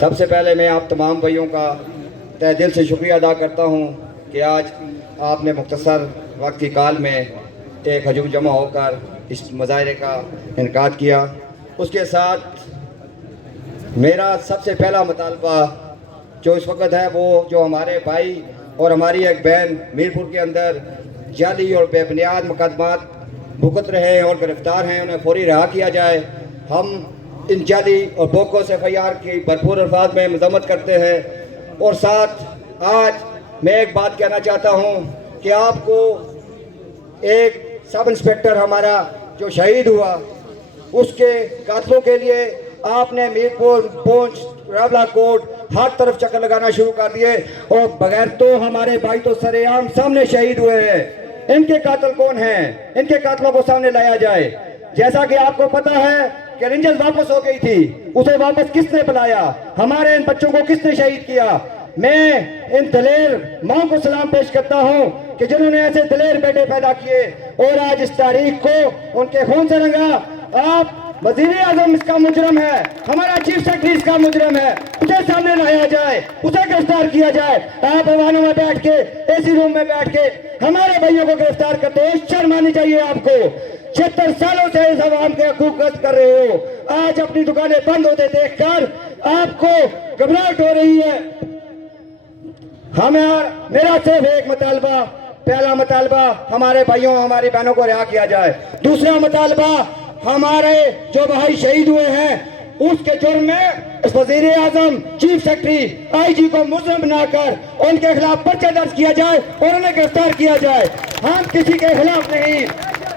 سب سے پہلے میں آپ تمام بھائیوں کا تہ دل سے شکریہ ادا کرتا ہوں کہ آج آپ نے مختصر وقت کی کال میں ایک ہجوم جمع ہو کر اس مظاہرے کا انعقاد کیا۔ اس کے ساتھ میرا سب سے پہلا مطالبہ جو اس وقت ہے وہ جو ہمارے بھائی اور ہماری ایک بہن میرپور کے اندر جعلی اور بے بنیاد مقدمات بھگت رہے ہیں اور گرفتار ہیں، انہیں فوری رہا کیا جائے۔ ہم ان جعلی اور بوکس ایف آئی آر کی بھرپور الفاظ میں مذمت کرتے ہیں۔ اور ساتھ آج میں ایک بات کہنا چاہتا ہوں کہ آپ کو ایک سب انسپیکٹر ہمارا جو شہید ہوا اس کے قاتلوں کے لیے آپ نے میرپور، پونچھ، راولا کوٹ ہر طرف چکر لگانا شروع کر دیے، اور بغیر تو ہمارے بھائی تو سر عام سامنے شہید ہوئے ہیں۔ ان کے قاتل کون ہیں؟ ان کے قاتلوں کو سامنے لایا جائے۔ جیسا کہ آپ کو پتا ہے کہ رینجرز واپس ہو گئی تھی، اسے واپس کس نے بلایا؟ ہمارے ان بچوں کو کس نے شہید کیا؟ میں ان دلیر ماں کو سلام پیش کرتا ہوں کہ جنہوں نے ایسے دلیر بیٹے پیدا کیے اور آج اس تاریخ کو ان کے خون سے رنگا۔ آپ وزیر اعظم اس کا مجرم ہے، ہمارا چیف سیکرٹری اس کا مجرم ہے، اسے سامنے لایا جائے، اسے گرفتار کیا جائے۔ آپ ایوانوں میں بیٹھ کے، اے سی روم میں بیٹھ کے ہمارے بھائیوں کو گرفتار کرتے ہیں، شرم آنی چاہیے آپ کو۔ 76 سالوں سے اس عوام کے حقوق غصب کر رہے ہو، آج اپنی دکانیں بند ہوتے دیکھ کر آپ کو گھبراہٹ ہو رہی ہے۔ میرا صرف ایک مطالبہ، پہلا مطالبہ ہمارے بھائیوں ہماری بہنوں کو رہا کیا جائے۔ دوسرا مطالبہ ہمارے جو بھائی شہید ہوئے ہیں اس کے جرم میں اس وزیر اعظم، چیف سیکرٹری، آئی جی کو ملزم بنا کر ان کے خلاف پرچہ درج کیا جائے اور انہیں گرفتار کیا جائے۔ ہم کسی کے خلاف نہیں،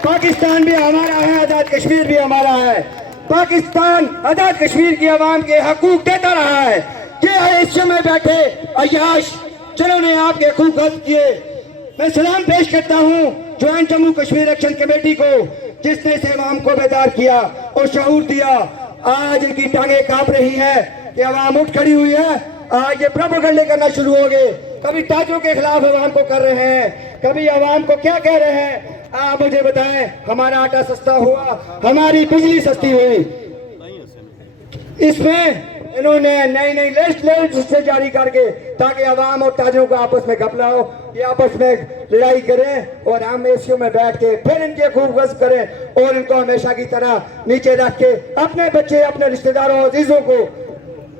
پاکستان بھی ہمارا ہے، آزاد کشمیر بھی ہمارا ہے۔ پاکستان آزاد کشمیر کی عوام کے حقوق دیتا رہا ہے۔ یہ ایشیا میں بیٹھے عیاش جنہوں نے آپ کے حقوق غصب کیے، میں سلام پیش کرتا ہوں joint Jammu Kashmir action committee کو، جس نے اس عوام کو بیدار کیا اور شعور دیا۔ آج ان کی ٹانگیں کانپ رہی ہیں کہ عوام اٹھ کھڑی ہوئی ہے۔ آج یہ پروپیگنڈے کرنا شروع ہو گئے، کبھی تاجروں کے خلاف عوام کو کر رہے ہیں، کبھی عوام کو کیا کہہ رہے ہیں۔ آپ مجھے بتائیں، ہمارا آٹا سستا ہوا، ہماری بجلی سستی ہوئی، اس میں انہوں نے نئی نئی لسٹ جاری کر کے تاکہ عوام اور تاجروں کو آپس میں گھپلا ہو، یہ آپس میں لڑائی کریں اور ہم ایسیوں میں بیٹھ کے پھر ان کے خوب غصب کریں اور ان کو ہمیشہ کی طرح نیچے رکھ کے اپنے بچے، اپنے رشتہ داروں، عزیزوں کو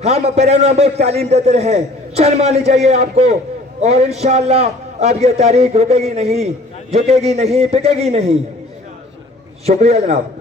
ہم بیرون ملک تعلیم دیتے رہیں۔ شرم آنی چاہیے آپ کو، اور انشاءاللہ اب یہ تاریخ رکے گی نہیں، جھکے گی نہیں، پکے گی نہیں۔ شکریہ جناب۔